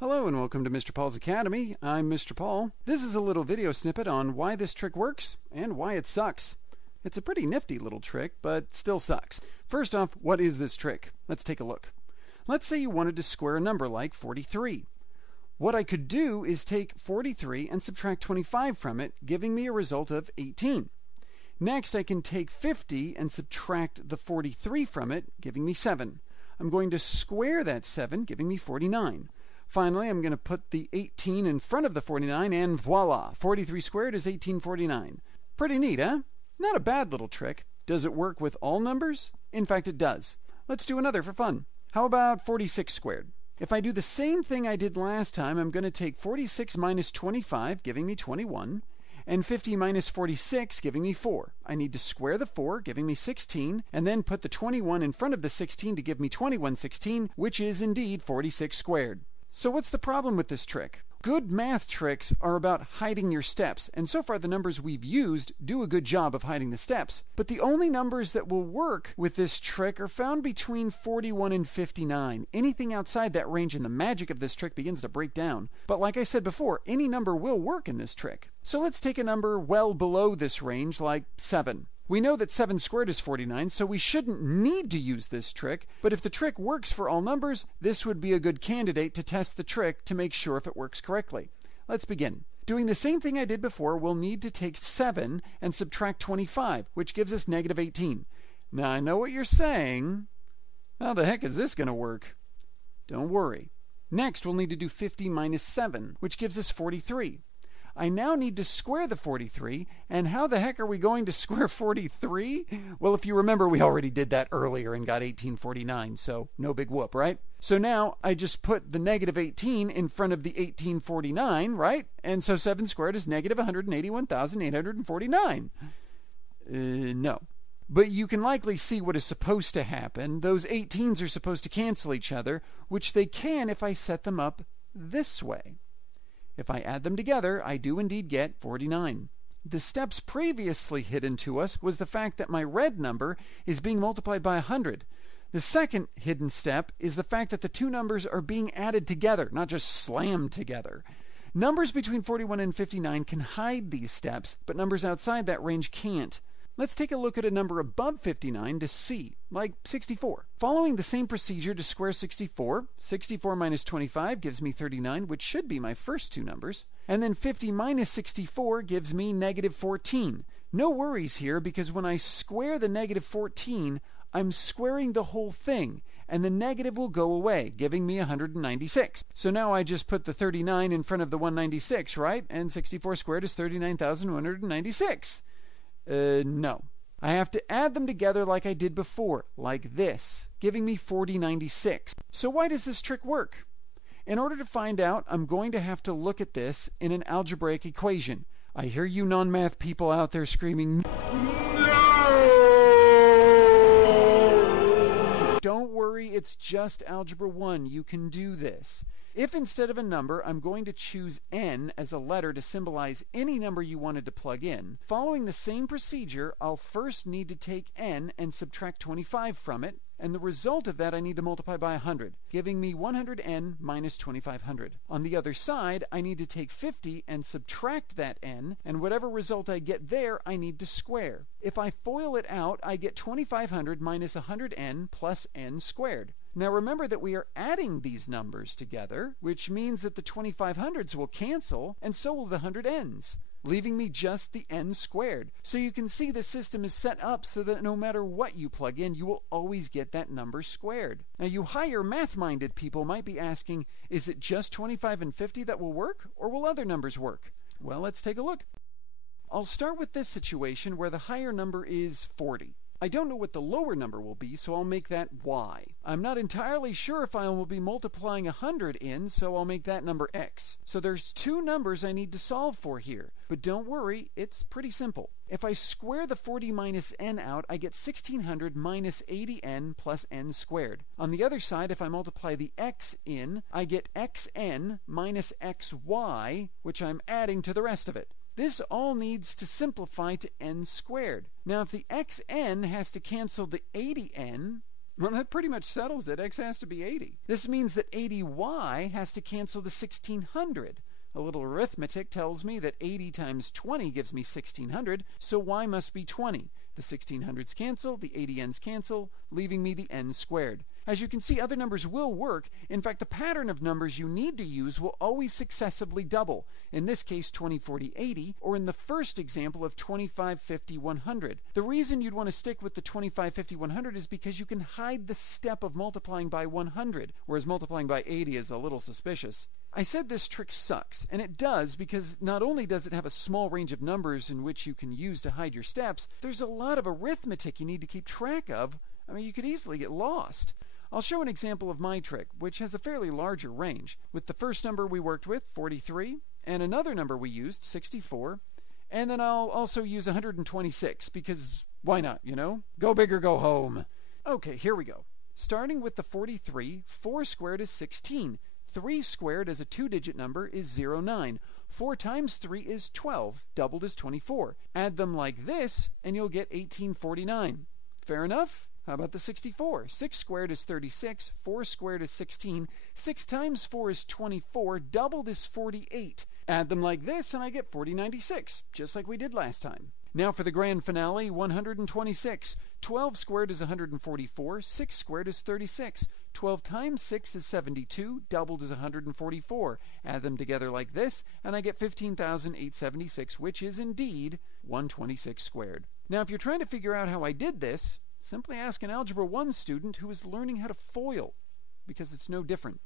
Hello and welcome to Mr. Paul's Academy. I'm Mr. Paul. This is a little video snippet on why this trick works and why it sucks. It's a pretty nifty little trick, but still sucks. First off, what is this trick? Let's take a look. Let's say you wanted to square a number like 43. What I could do is take 43 and subtract 25 from it, giving me a result of 18. Next, I can take 50 and subtract the 43 from it, giving me 7. I'm going to square that 7, giving me 49. Finally, I'm going to put the 18 in front of the 49, and voila! 43 squared is 1849. Pretty neat, huh? Not a bad little trick. Does it work with all numbers? In fact, it does. Let's do another for fun. How about 46 squared? If I do the same thing I did last time, I'm going to take 46 minus 25, giving me 21, and 50 minus 46, giving me 4. I need to square the 4, giving me 16, and then put the 21 in front of the 16 to give me 21/16, which is indeed 46 squared. So what's the problem with this trick? Good math tricks are about hiding your steps, and so far the numbers we've used do a good job of hiding the steps. But the only numbers that will work with this trick are found between 41 and 59. Anything outside that range and the magic of this trick begins to break down. But like I said before, any number will work in this trick. So let's take a number well below this range, like 7. We know that 7 squared is 49, so we shouldn't need to use this trick, but if the trick works for all numbers, this would be a good candidate to test the trick to make sure if it works correctly. Let's begin. Doing the same thing I did before, we'll need to take 7 and subtract 25, which gives us negative 18. Now I know what you're saying. How the heck is this going to work? Don't worry. Next, we'll need to do 50 minus 7, which gives us 43. I now need to square the 43, and how the heck are we going to square 43? Well, if you remember, we already did that earlier and got 1849, so no big whoop, right? So now I just put the negative 18 in front of the 1849, right? And so 7 squared is negative 181,849. No. But you can likely see what is supposed to happen. Those 18s are supposed to cancel each other, which they can if I set them up this way. If I add them together, I do indeed get 49. The steps previously hidden to us was the fact that my red number is being multiplied by 100. The second hidden step is the fact that the two numbers are being added together, not just slammed together. Numbers between 41 and 59 can hide these steps, but numbers outside that range can't. Let's take a look at a number above 59 to see, like 64. Following the same procedure to square 64, 64 minus 25 gives me 39, which should be my first two numbers. And then 50 minus 64 gives me negative 14. No worries here, because when I square the negative 14, I'm squaring the whole thing, and the negative will go away, giving me 196. So now I just put the 39 in front of the 196, right? And 64 squared is 39,196. No. I have to add them together like I did before, like this, giving me 4096. So why does this trick work? In order to find out, I'm going to have to look at this in an algebraic equation. I hear you non-math people out there screaming, "No!" Don't worry, it's just Algebra 1. You can do this. If instead of a number, I'm going to choose n as a letter to symbolize any number you wanted to plug in, following the same procedure, I'll first need to take n and subtract 25 from it, and the result of that I need to multiply by 100, giving me 100n minus 2500. On the other side, I need to take 50 and subtract that n, and whatever result I get there, I need to square. If I FOIL it out, I get 2500 minus 100n plus n squared. Now remember that we are adding these numbers together, which means that the 2500s will cancel, and so will the 100n's, leaving me just the n squared. So you can see the system is set up so that no matter what you plug in, you will always get that number squared. Now you higher math-minded people might be asking, is it just 25 and 50 that will work, or will other numbers work? Well, let's take a look. I'll start with this situation where the higher number is 40. I don't know what the lower number will be, so I'll make that y. I'm not entirely sure if I will be multiplying 100 in, so I'll make that number x. So there's two numbers I need to solve for here, but don't worry, it's pretty simple. If I square the 40 minus n out, I get 1600 minus 80n plus n squared. On the other side, if I multiply the x in, I get xn minus xy, which I'm adding to the rest of it. This all needs to simplify to n squared. Now if the xn has to cancel the 80n, Well, that pretty much settles it. X has to be 80. This means that 80y has to cancel the 1600. A little arithmetic tells me that 80 times 20 gives me 1600, so y must be 20. The 1600s cancel, the 80n's cancel, leaving me the n squared. As you can see, other numbers will work. In fact, the pattern of numbers you need to use will always successively double. In this case, 20, 40, 80, or in the first example of 25, 50, 100. The reason you'd want to stick with the 25, 50, 100 is because you can hide the step of multiplying by 100, whereas multiplying by 80 is a little suspicious. I said this trick sucks, and it does because not only does it have a small range of numbers in which you can use to hide your steps, there's a lot of arithmetic you need to keep track of. I mean, you could easily get lost. I'll show an example of my trick, which has a fairly larger range, with the first number we worked with, 43, and another number we used, 64, and then I'll also use 126, because why not, you know? Go big or go home. Okay, here we go. Starting with the 43, 4 squared is 16. 3 squared as a two-digit number is 09. 4 times 3 is 12. Doubled is 24. Add them like this, and you'll get 1849. Fair enough? How about the 64? 6 squared is 36. 4 squared is 16. 6 times 4 is 24. Doubled is 48. Add them like this, and I get 4096, just like we did last time. Now for the grand finale, 126. 12 squared is 144. 6 squared is 36. 12 times 6 is 72. Doubled is 144. Add them together like this, and I get 15,876, which is indeed 126 squared. Now if you're trying to figure out how I did this, simply ask an Algebra 1 student who is learning how to FOIL, because it's no different.